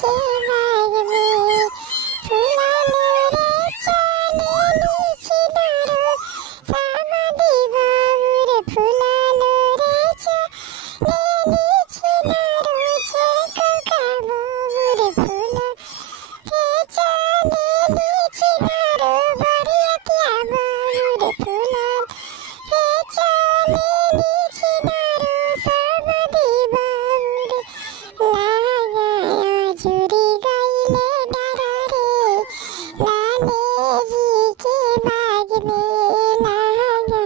কে লাগবে ফুলালো রে চলে নিচি ধরো সমাধি বাবুরে ফুলালো রে চলে নিচি ধরো ছেকো কাবুরে ফুলা রে চলে নিচি ধরো বরিয়াতিয়া বাবুরে ফুলা রে চলে নিচি ধরো সমাধি বাবুরে লাগায়া জুড়ি গাইলে ডারারে লালে জিকে বাগবে লাগা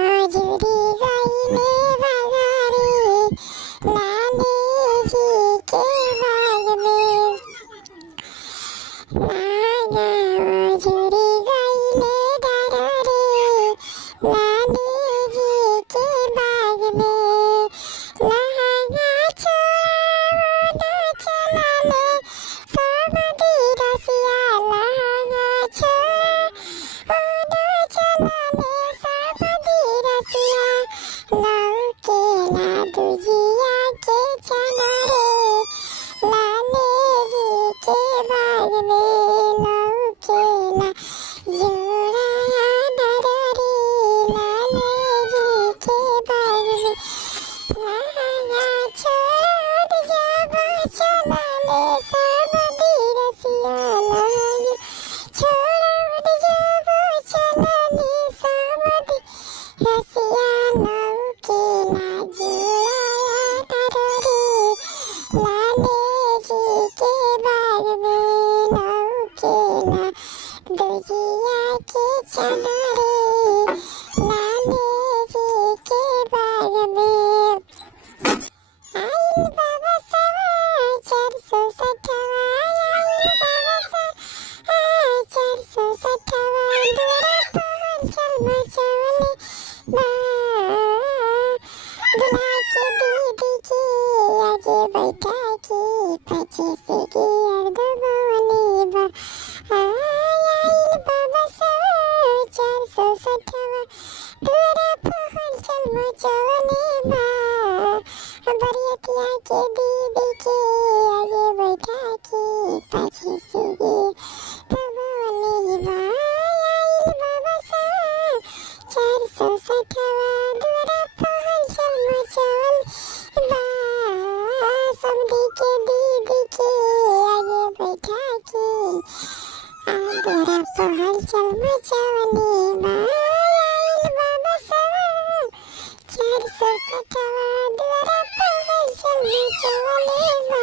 আজুড়ি গাইলে বাগারে লালে জিকে বাগবে লাগা আজুড়ি গাইলে ডারারে লালে জিকে বাগবে লাগা ছোড়া চালালে সমাধি রাশিয়া লাগা ছোড়া চালালে সমাধি রাশিয়া লাউকে না দুজিয়া কে চানারে লালে জিকে বাগবে লাউকে না জোড়ায়া দারারে লালে জিকে বাগবে লাগা ছোড় যাব চালালে সমাধি রাশিয়া লাগে ছোড় যাব চালালে সমাধি রাশিয়া লাউকে না জোড়ায়া দারারে লালে জিকে বাগবে লাউকে না দুজিয়া কে চানারে লালে জিকে বাগবে আইল বাবা সাওয়াই 460 আইল বাবা সাওয়াই 460 দুরা পৌঁছল মচলে বা দুলা के दीदी की आगे बैठा की पीछे से की अर्ध बोली बा आइल बाबा सावई 460 दुरा पहुंचल मचले बा बरियतिया के दीदी की आगे बैठा की पीछे से की बोली बा आइल बाबा सावई 460 दुरा पहुंचल मचले बा समधी के दीदी की आगे बैठा की दुरा पहुंचल मचले बा आइल बाबा सावई 460 दुरा पहुंचल मचले बा